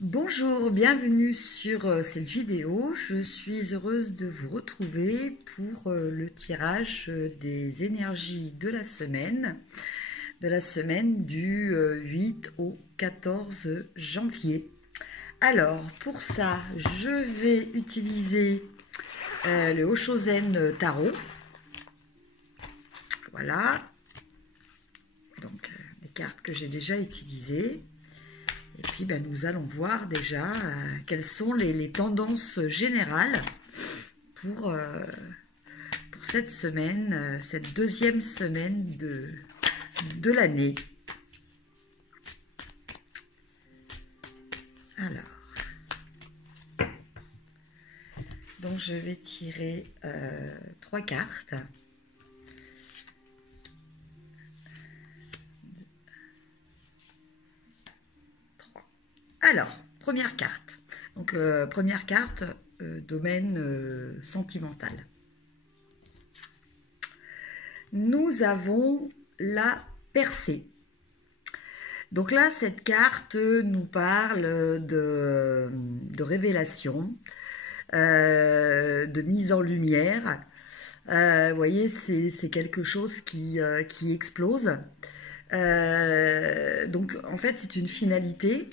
Bonjour, bienvenue sur cette vidéo. Je suis heureuse de vous retrouver pour le tirage des énergies de la semaine du 8 au 14 janvier. Alors, pour ça, je vais utiliser le Oshozen Tarot. Voilà. Donc, des cartes que j'ai déjà utilisées. Et puis, nous allons voir déjà quelles sont les tendances générales pour cette semaine, cette deuxième semaine de l'année. Alors, donc je vais tirer 3 cartes. Alors, première carte. Donc, première carte, domaine sentimental. Nous avons la percée. Donc là, cette carte nous parle de révélation, de mise en lumière. Vous voyez, c'est quelque chose qui explose. Donc, en fait, c'est une finalité.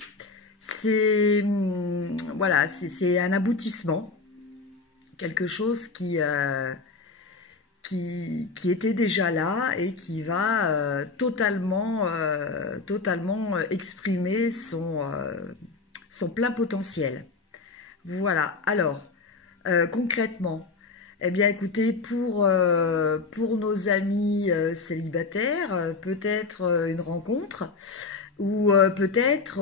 C'est voilà, c'est un aboutissement, quelque chose qui était déjà là et qui va totalement exprimer son plein potentiel. Voilà. Alors concrètement, eh bien écoutez, pour nos amis célibataires, peut-être une rencontre. Ou peut-être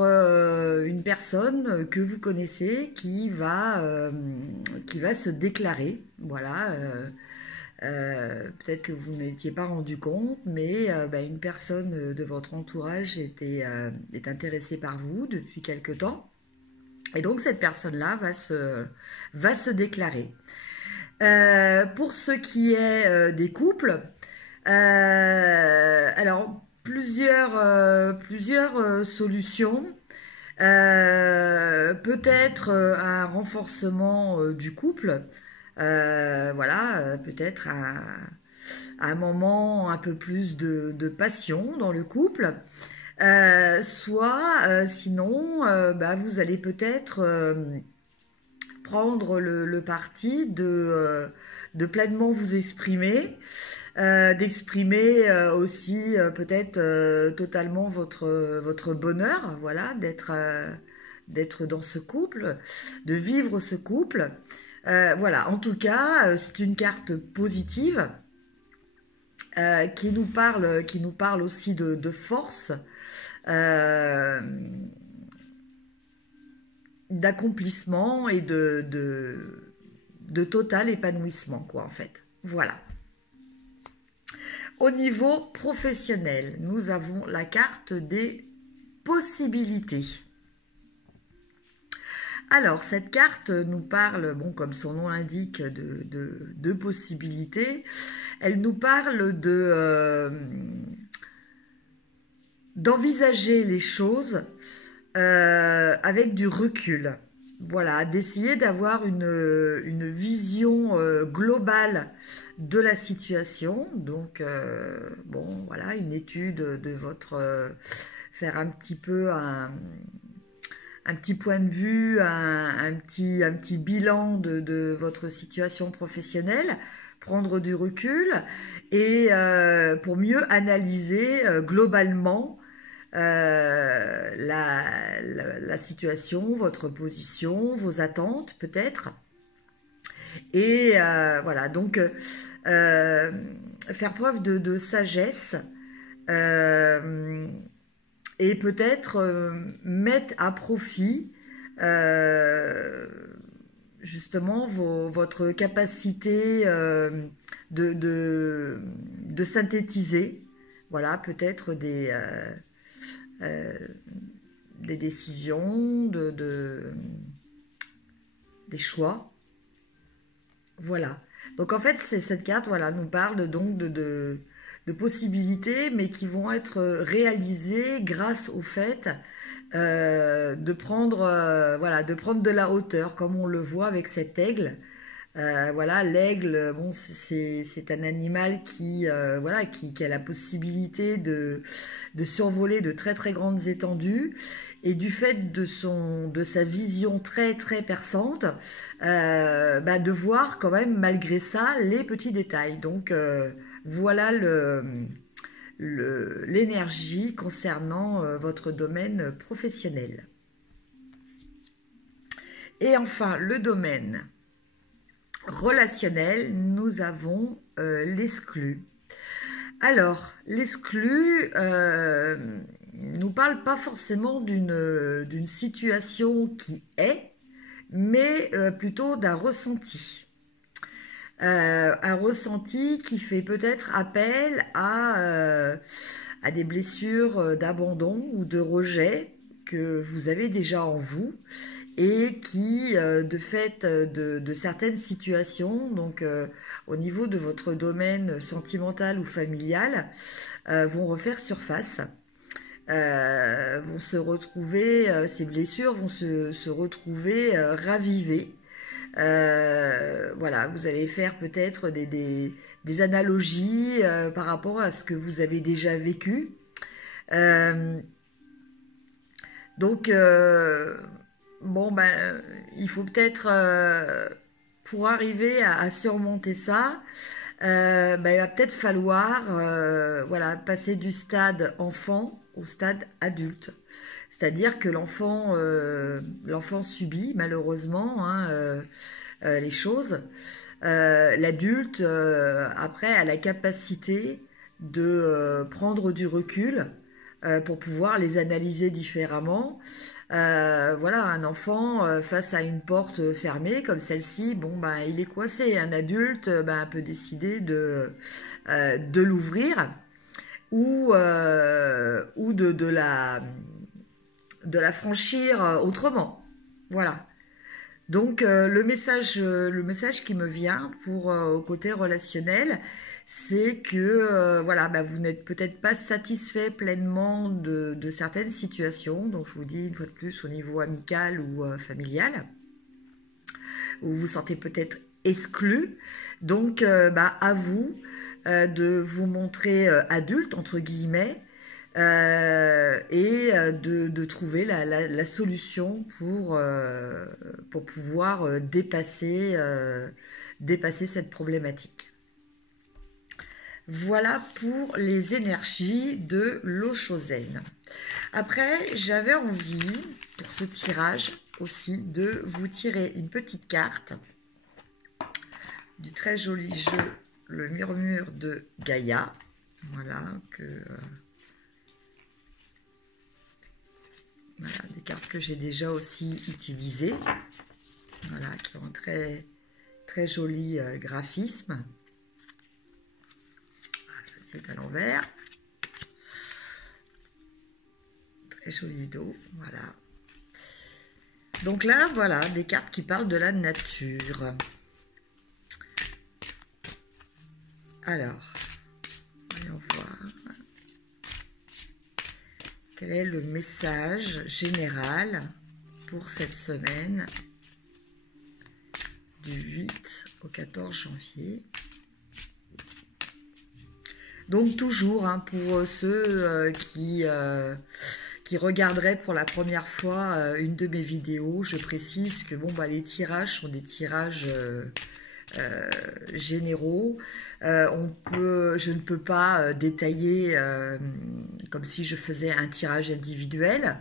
une personne que vous connaissez qui va se déclarer. Voilà, peut-être que vous n'étiez pas rendu compte, mais une personne de votre entourage est intéressée par vous depuis quelque temps. Et donc cette personne-là va se déclarer. Pour ce qui est des couples, alors plusieurs solutions. Peut-être un renforcement du couple. Voilà, peut-être un moment un peu plus de passion dans le couple. Sinon, vous allez peut-être prendre le parti de pleinement vous exprimer. D'exprimer aussi peut-être totalement votre bonheur, voilà, d'être dans ce couple, de vivre ce couple. Voilà, en tout cas, c'est une carte positive qui nous parle aussi de force, d'accomplissement et de total épanouissement, quoi, en fait. Voilà. Au niveau professionnel, nous avons la carte des possibilités. Alors, cette carte nous parle, bon, comme son nom l'indique, de possibilités. Elle nous parle d'envisager les choses avec du recul. Voilà, d'essayer d'avoir une vision globale de la situation. Donc, bon, voilà, une étude de votre... faire un petit peu un petit point de vue, un petit bilan de votre situation professionnelle, prendre du recul et pour mieux analyser globalement la situation, votre position, vos attentes peut-être. Et voilà, donc faire preuve de sagesse et peut-être mettre à profit justement votre capacité de synthétiser, voilà, peut-être des décisions, des choix. Voilà. Donc en fait, cette carte, voilà, nous parle donc de possibilités, mais qui vont être réalisées grâce au fait voilà, de prendre de la hauteur, comme on le voit avec cet aigle. Voilà, l'aigle, bon, c'est un animal qui, voilà, qui a la possibilité de survoler de très très grandes étendues. Et du fait de sa vision très très perçante, bah, de voir quand même malgré ça les petits détails. Donc voilà l'énergie concernant votre domaine professionnel. Et enfin, le domaine relationnel, nous avons l'exclu. Alors, l'exclu nous parle pas forcément d'une situation qui est, mais plutôt d'un ressenti. Un ressenti qui fait peut-être appel à des blessures d'abandon ou de rejet que vous avez déjà en vous et qui, de fait de certaines situations, donc au niveau de votre domaine sentimental ou familial, vont refaire surface. Vont se retrouver, ces blessures vont se retrouver ravivées. Voilà, vous allez faire peut-être des analogies par rapport à ce que vous avez déjà vécu. Donc, bon, ben, il faut peut-être, pour arriver à surmonter ça, ben, il va peut-être falloir voilà, passer du stade enfant au stade adulte. C'est-à-dire que l'enfant subit malheureusement hein, les choses. L'adulte, après, a la capacité de prendre du recul pour pouvoir les analyser différemment. Voilà, un enfant face à une porte fermée comme celle-ci, bon ben il est coincé. Un adulte ben, peut décider de l'ouvrir ou de la franchir autrement. Voilà. Donc le message qui me vient pour au côté relationnel, c'est que voilà, bah, vous n'êtes peut-être pas satisfait pleinement de certaines situations. Donc je vous dis une fois de plus au niveau amical ou familial, où vous vous sentez peut-être exclu. Donc bah, à vous de vous montrer adulte entre guillemets. Et de trouver la solution pour pouvoir dépasser cette problématique. Voilà pour les énergies de l'eau chosène. Après, j'avais envie, pour ce tirage aussi, de vous tirer une petite carte du très joli jeu Le Murmure de Gaïa. Voilà, voilà, des cartes que j'ai déjà aussi utilisées, voilà, qui ont un très, très joli graphisme. Ça c'est à l'envers. Très joli dos, voilà. Donc là, voilà, des cartes qui parlent de la nature. Alors, voyons voir. Quel est le message général pour cette semaine du 8 au 14 janvier? Donc toujours, hein, pour ceux qui regarderaient pour la première fois une de mes vidéos, je précise que bon, bah, les tirages sont des tirages généraux. Je ne peux pas détailler comme si je faisais un tirage individuel.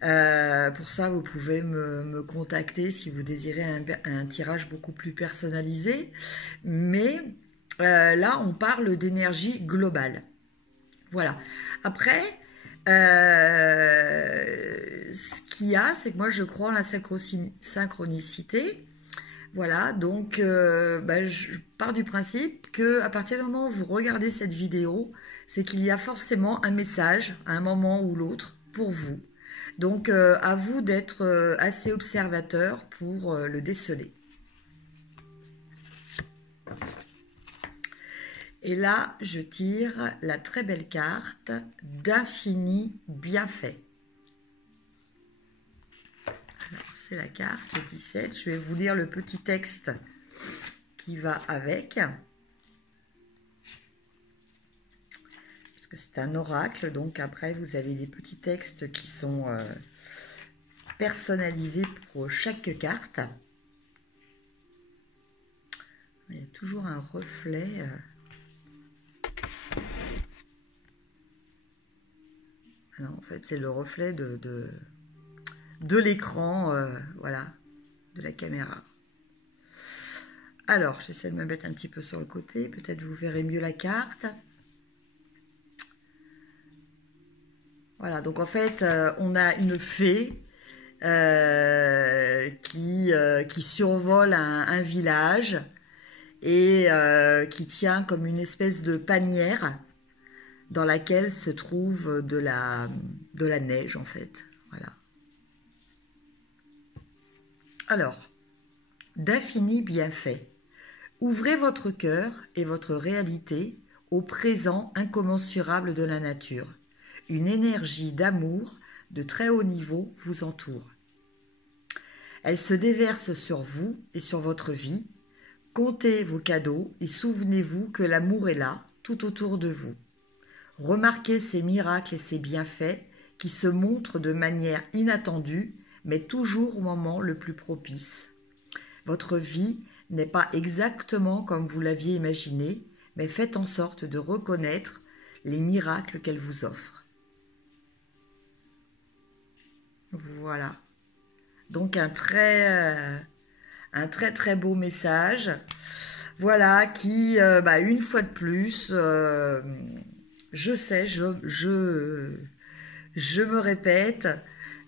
Pour ça, vous pouvez me contacter si vous désirez un tirage beaucoup plus personnalisé. Mais là, on parle d'énergie globale. Voilà. Après, ce qu'il y a, c'est que moi, je crois en la synchronicité. Voilà, donc bah, je pars du principe que à partir du moment où vous regardez cette vidéo, c'est qu'il y a forcément un message à un moment ou l'autre pour vous. Donc à vous d'être assez observateur pour le déceler. Et là, je tire la très belle carte d'infini bienfait. c'est la carte 17. Je vais vous lire le petit texte qui va avec. Parce que c'est un oracle, donc après vous avez des petits textes qui sont personnalisés pour chaque carte. Il y a toujours un reflet. Ah non, en fait, c'est le reflet de l'écran, voilà, de la caméra. Alors, j'essaie de me mettre un petit peu sur le côté. Peut-être vous verrez mieux la carte. Voilà, donc en fait, on a une fée qui survole un village et qui tient comme une espèce de panière dans laquelle se trouve de la neige, en fait. Voilà. Alors, d'infinis bienfaits. Ouvrez votre cœur et votre réalité au présent incommensurable de la nature. Une énergie d'amour de très haut niveau vous entoure. Elle se déverse sur vous et sur votre vie. Comptez vos cadeaux et souvenez-vous que l'amour est là, tout autour de vous. Remarquez ces miracles et ces bienfaits qui se montrent de manière inattendue, mais toujours au moment le plus propice. Votre vie n'est pas exactement comme vous l'aviez imaginé, mais faites en sorte de reconnaître les miracles qu'elle vous offre. Voilà. Donc un très beau message. Voilà, qui, une fois de plus, je sais, je me répète,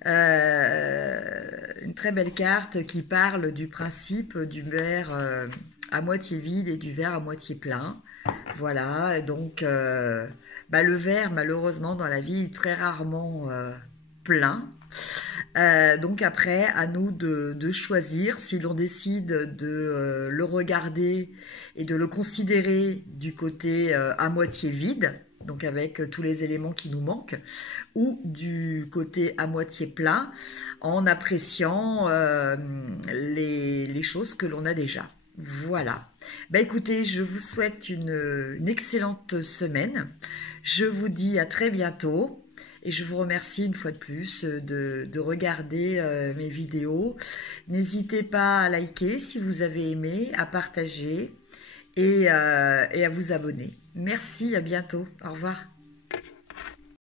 une très belle carte qui parle du principe du verre à moitié vide et du verre à moitié plein. Voilà, donc le verre, malheureusement, dans la vie, est très rarement plein. Donc après, à nous de choisir si l'on décide de le regarder et de le considérer du côté à moitié vide, donc avec tous les éléments qui nous manquent, ou du côté à moitié plein, en appréciant les choses que l'on a déjà. Voilà. Écoutez, je vous souhaite une excellente semaine. Je vous dis à très bientôt. Et je vous remercie une fois de plus de regarder mes vidéos. N'hésitez pas à liker si vous avez aimé, à partager et à vous abonner. Merci, à bientôt. Au revoir.